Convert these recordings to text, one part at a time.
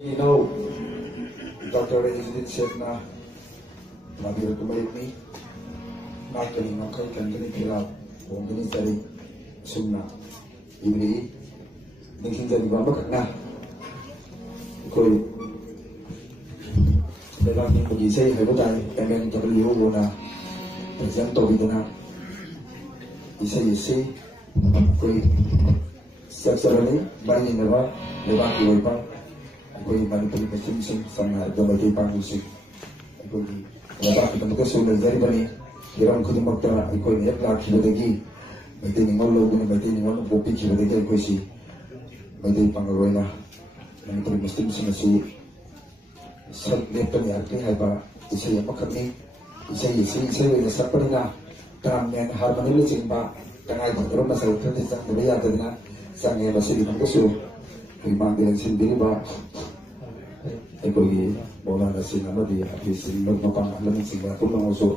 You know, Dr. Ezrin said na mabigat kumalit ni nakali ng kay kandani kira kung gani tari sumna ibri naging jadi babak na koy dalam ni pag-isay ay butay MNW na presento ito na isa-isa koy saksarani bayi na ba lewat iway pa koy manipuli mesin sang gamay kay pangusik koy wala kita mo kasi dari bani hirang ko magta koy niyak la kibadagi may tiningol logo na may tiningol bupi kibadagi koy si may din pangaroy na manipuli mesin si sa leto niya kay hay ba isa yung makami isa yung nasa pa rin na kami yan harmanilo sing ba tangay ba pero nasa utan din sa nabaya na sa ngayon ba sili ng gusto koy mambilang sindili ba koy bola na sinama di habis magmapang-alam sing ba tulong uso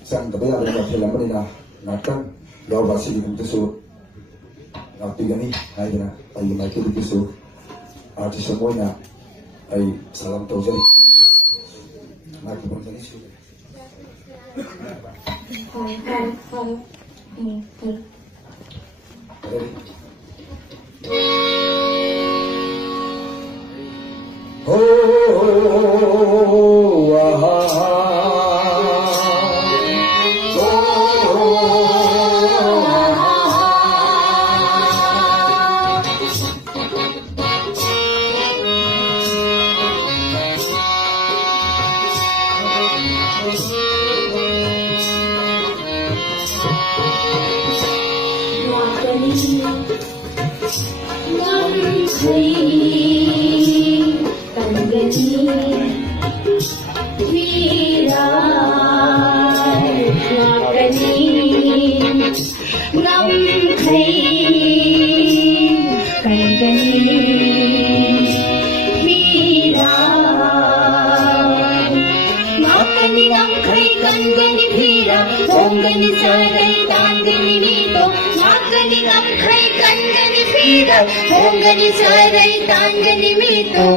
sang kabaya rin ba sila mo nila nakang yaw ba sili ng gusto napigani hay na ay nakili gusto artist mo na ay salam tau jadi nakibang jadi sih Hongani saray tangani mito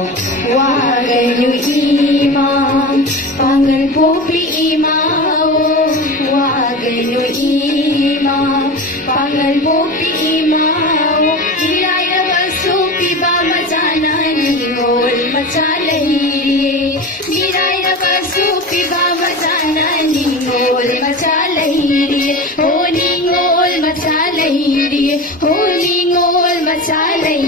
wagayu imam pangal popi imam wagayu imam pangal popi imam hiraya basupi ba majana ni ol machalai hiraya basupi ba majana ni ol machalai honi ol machalai honi ol machalai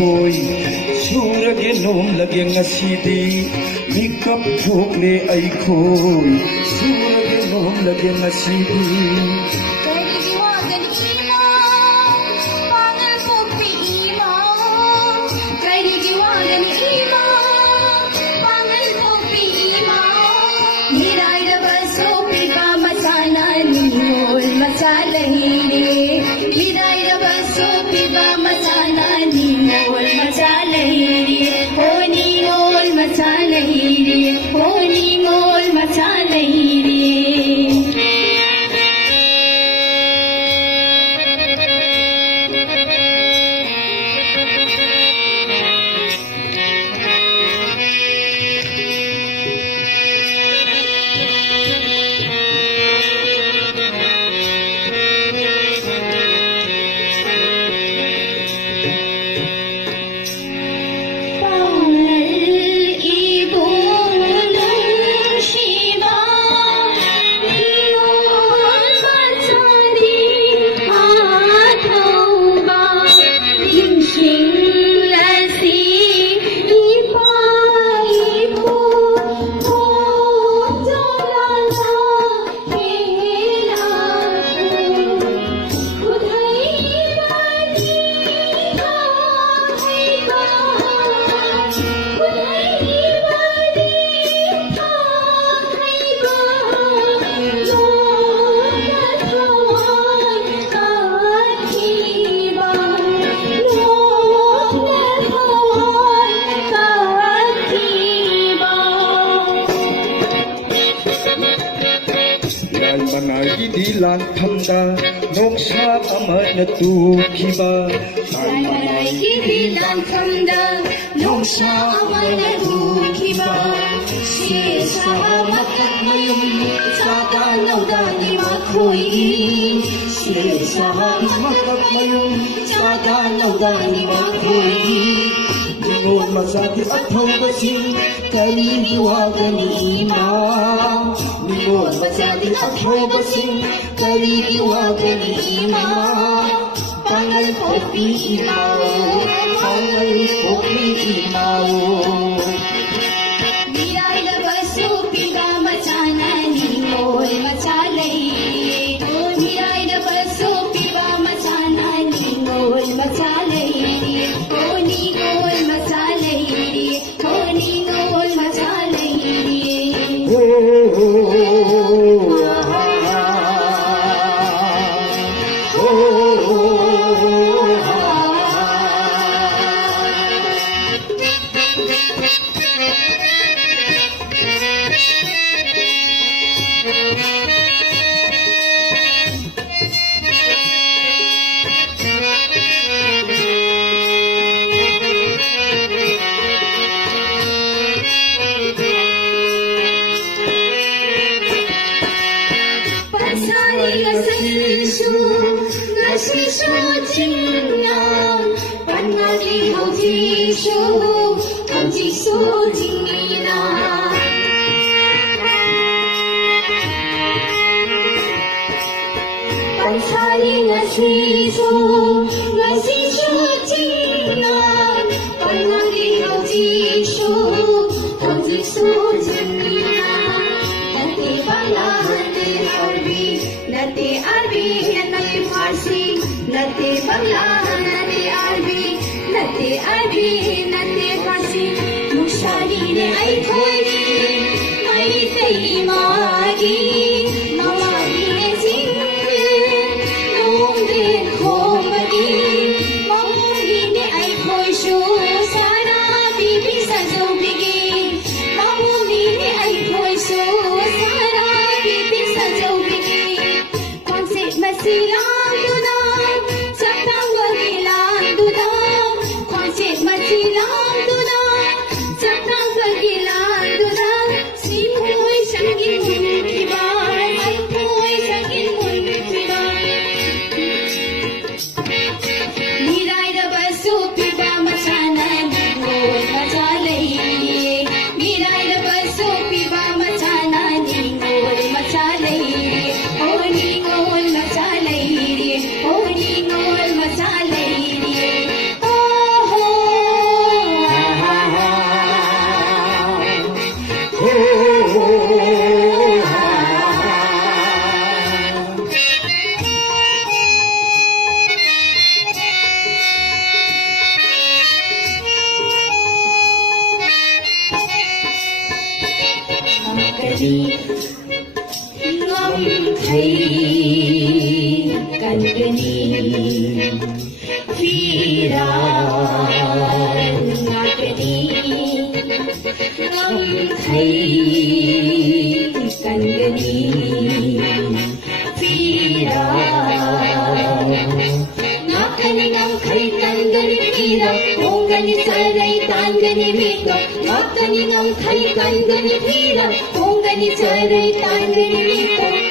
Khoi surage nom lage ngasidi mikap thokle ai khoi surage nom lage ngasidi ꯂꯥꯟꯐꯝꯗ ꯅꯣꯡꯁꯥ ꯑꯃꯅ ꯇꯨꯈꯤꯕ ꯂꯥꯟꯃꯔꯥꯏꯒꯤ ꯂꯥꯟꯐꯝꯗ ꯅꯣꯡꯁꯥ ꯑꯃꯅ ꯇꯨꯈꯤꯕ ꯁꯦꯁꯥ ꯃꯀꯛ ꯃꯌꯨꯝ ꯆꯥꯗꯥ ꯂꯧꯗꯥꯅꯤ ꯃꯈꯣꯏꯒꯤ ꯁꯦꯁꯥ ꯃꯀꯛ ꯃꯌꯨꯝ ꯆꯥꯗꯥ ꯂꯧꯗꯥꯅꯤ ꯃꯈꯣꯏꯒꯤ ꯅꯤꯉꯣꯜ ꯃꯆꯥꯒꯤ ꯑꯊꯧꯕꯁꯤꯡ ꯀꯔꯤꯒꯤ ꯋꯥꯒꯅꯤ ꯏꯃꯥ ꯅꯤꯉꯣꯜ ꯃꯆꯥꯒꯤ ꯑꯊꯧꯕꯁꯤꯡ ꯀꯔꯤꯒꯤ ꯋꯥꯒꯅꯤ ꯏꯃꯥ ꯄꯥꯡꯒꯜ ꯄꯣꯛꯄꯤ ꯏꯃꯥ ꯄꯥꯡꯒꯜ ꯄꯣꯛꯄꯤ ꯏꯃꯥ ꯃꯤꯔꯥꯏꯔꯕꯁꯨ ꯄꯤꯕ ꯃꯆꯥꯅ ꯅꯤꯉꯣꯜ ꯃꯆꯥ ꯂꯩ ꯃꯤꯔꯥꯏꯔꯕꯁꯨ ꯄꯤꯕ ꯃꯆꯥꯅ ꯅꯤꯉꯣꯜ ꯃꯆा लैरी ओ निगोल मचा लैरी ओ निगोल मचा Larry Ngasishu jingna panagi hojishu jingina pansari ngasishu jingna panagi hojishu jingina nati balahane harbi nati arbi nati farsi nati bangla nati arbi nati farsi mushari ne ai khoi mai tei magi mawagi ne sing nong de khomadi mamuri ne ai khoi shu sara bibi sajo bigi mamuri ne ai khoi shu sara bibi sajo bigi concept masila Tangani ngam khai kandani phira, ongani sarai tangani mito.